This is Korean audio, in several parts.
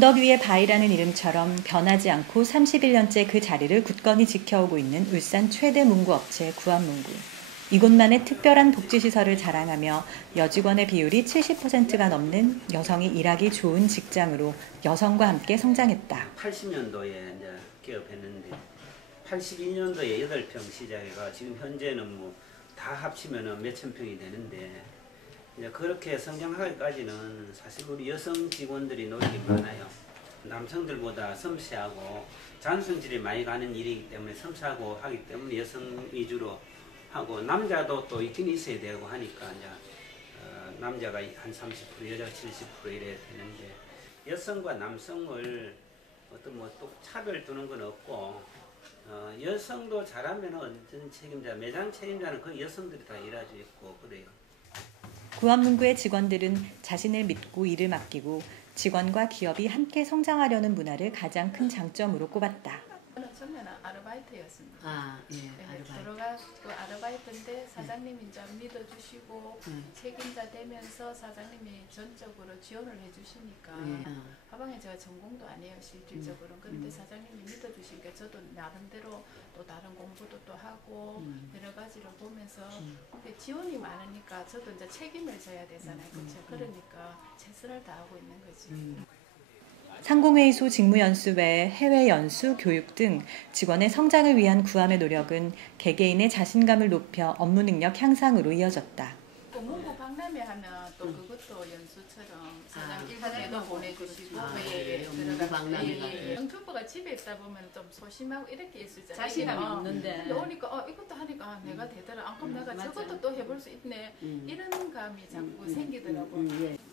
언덕 위의 바위라는 이름처럼 변하지 않고 31년째 그 자리를 굳건히 지켜오고 있는 울산 최대 문구업체 구한문구. 이곳만의 특별한 복지시설을 자랑하며 여직원의 비율이 70%가 넘는 여성이 일하기 좋은 직장으로 여성과 함께 성장했다. 80년도에 이제 개업했는데 82년도에 8평 시작해가 지금 현재는 뭐 다 합치면은 몇천 평이 되는데 이제 그렇게 성장하기까지는 사실 우리 여성 직원들이 노력이 많아요. 남성들보다 섬세하고 잔성질이 많이 가는 일이기 때문에 섬세하고 하기 때문에 여성 위주로 하고 남자도 또 있긴 있어야 되고 하니까 이제 어, 남자가 한 30% 여자가 70% 이래야 되는데 여성과 남성을 어떤 뭐 또 차별 두는 건 없고 어, 여성도 잘하면 어떤 책임자 매장 책임자는 그 여성들이 다 일하고 있고 그래요. 구한문구의 직원들은 자신을 믿고 일을 맡기고 직원과 기업이 함께 성장하려는 문화를 가장 큰 장점으로 꼽았다. 아르바이트였습니다. 아, 예, 네, 아르바이트. 들어가고 아르바이트인데 사장님이 이제 믿어주시고 음. 책임자 되면서 사장님이 전적으로 지원을 해주시니까 예, 어. 가방에 제가 전공도 아니에요 실질적으로 는 그런데 음. 사장님이 믿어주시니까 저도 나름대로 또 다른 공부도 또 하고 음. 여러 가지를 보면서 음. 근데 지원이 많으니까 저도 이제 책임을 져야 되잖아요 음, 그렇죠 음. 그러니까 최선을 다하고 있는 거지 음. 상공회의소 직무연수 외 해외 연수, 교육 등 직원의 성장을 위한 구함의 노력은 개개인의 자신감을 높여 업무 능력 향상으로 이어졌다. 또 문구 박람회 하면 또 그것도 연수처럼 사장 아, 일본에도 사장님하고 보내주시고. 왜 아, 예, 문구 들어가서 박람회가. 예, 예. 영투부가 집에 있다 보면 좀 소심하고 이렇게 있을 잖아요 자신감이 없는데. 근데 오니까 어, 이것도 하니까 아, 내가 되더라. 아, 그럼 음, 내가 맞아요. 저것도 또 해볼 수 있네. 음. 이런 감이 자꾸 음, 생기더라고. 음, 음, 예.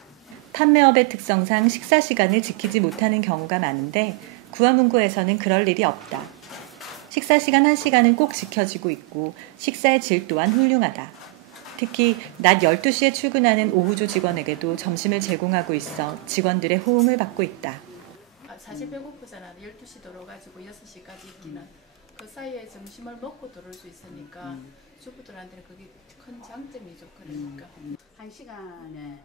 판매업의 특성상 식사 시간을 지키지 못하는 경우가 많은데 구화문구에서는 그럴 일이 없다. 식사 시간 1시간은 꼭 지켜지고 있고 식사의 질 또한 훌륭하다. 특히 낮 12시에 출근하는 오후조 직원에게도 점심을 제공하고 있어 직원들의 호응을 받고 있다. 아, 사실 배고프잖아. 12시 들어가지고 6시까지 있기는. 그 사이에 점심을 먹고 들어올 수 있으니까 음. 주부들한테는 그게 큰 장점이죠. 그러니까. 한 시간에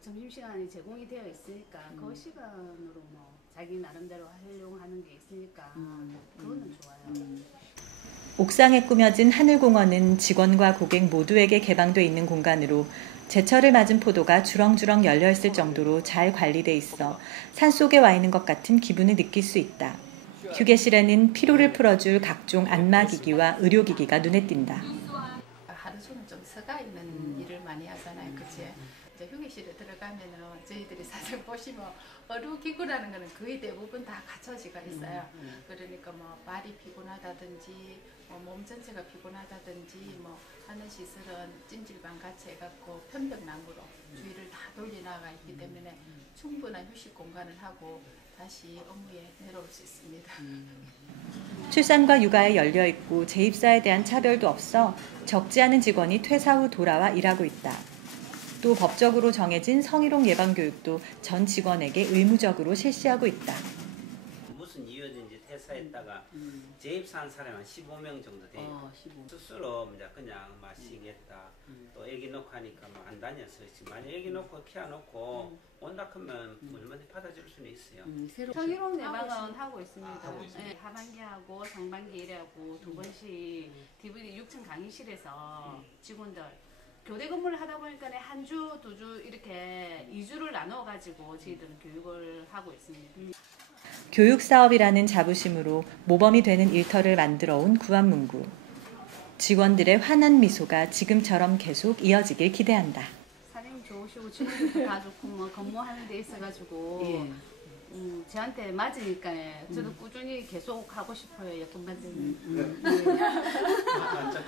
점심 시간이 제공이 되어 있으니까 그 시간으로 뭐 자기 나름대로 활용하는 게 있으니까 그거는 좋아요. 옥상에 꾸며진 하늘공원은 직원과 고객 모두에게 개방돼 있는 공간으로 제철을 맞은 포도가 주렁주렁 열려 있을 정도로 잘 관리돼 있어 산 속에 와 있는 것 같은 기분을 느낄 수 있다. 휴게실에는 피로를 풀어줄 각종 안마기기와 의료기기가 눈에 띈다. 하루 종일 좀 서가 있는 일을 많이 하잖아요. 그치? 이제 휴게실에 들어가면은 저희들이 사실 보시면 의료기구라는 거는 거의 대부분 다 갖춰지가 있어요. 그러니까 뭐 발이 피곤하다든지 뭐 몸 전체가 피곤하다든지 뭐 하는 시설은 찜질방 같이 해갖고 편백나무로 주위를 다 돌려나가 있기 때문에 충분한 휴식 공간을 하고 다시 업무에 내려올 수 있습니다. 출산과 육아에 열려 있고 재입사에 대한 차별도 없어 적지 않은 직원이 퇴사 후 돌아와 일하고 있다. 또 법적으로 정해진 성희롱 예방 교육도 전 직원에게 의무적으로 실시하고 있다. 무슨 이유든지 퇴사했다가 재입사한 사람이 한 15명 정도 돼요. 어, 15. 스스로 이제 그냥 마시겠다. 음. 또 애기 놓고 하니까 뭐안 다녀서 만약 애기 놓고 키워놓고 온다 크면 얼마든지 받아줄 수는 있어요. 음, 새로 성희롱 예방은 있습니다. 하고 있습니다. 아, 하고 있습니다. 네, 하반기하고 상반기 일하고 두 번씩 DVD 6층 강의실에서 직원들 교대 근무를 하다 보니까 한 주, 두 주 이렇게 2주를 나눠 가지고 저희들은 교육을 하고 있습니다. 교육 사업이라는 자부심으로 모범이 되는 일터를 만들어 온 구한문구. 직원들의 환한 미소가 지금처럼 계속 이어지길 기대한다. 사장님 좋으시고 직원들도 다 좋고 뭐 근무하는 데 있어가지고 예. 음, 저한테 맞으니까 저도 꾸준히 계속 하고 싶어요. 예쁜 반장님. 음, 음.